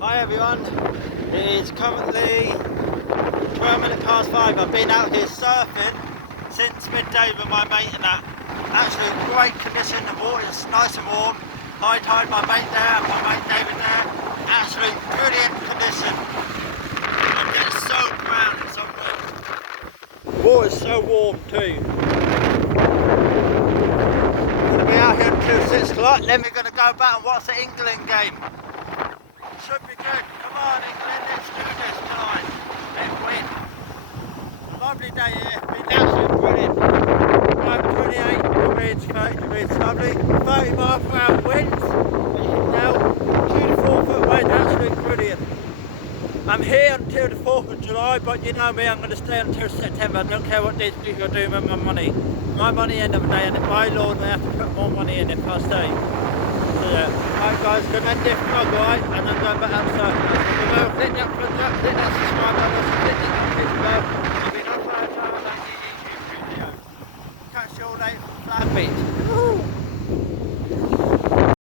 Hi everyone, it is currently 12 minutes past 5. I've been out here surfing since midday with my mate and that. Actually great condition, the water is nice and warm. High tide, my mate there, my mate David there. Absolute brilliant condition. I'm getting soaked around, it's so warm. The water's so warm too. We're going to be out here until 6 o'clock, then we're going to go back and watch the England game. Should be good. Come on, England, let's do this tonight. Let's win. A lovely day here. Been absolutely brilliant. Like 28 degrees, 30 degrees, it's lovely. 30 mile per hour winds. As you can tell, 2 to 4 foot wind, absolutely brilliant. I'm here until the 4th of July, but you know me, I'm going to stay until September. I don't care what these people are doing with my money. My money end of the day, and if by law they have to put more money in if I stay. Alright guys, gonna end this vlog, alright, and I'm going back outside. Remember, click that thumbs up, click that subscribe button, click that notification bell. I'll be notified every time I make a YouTube video. Catch you all later for Flat Beach. Woo!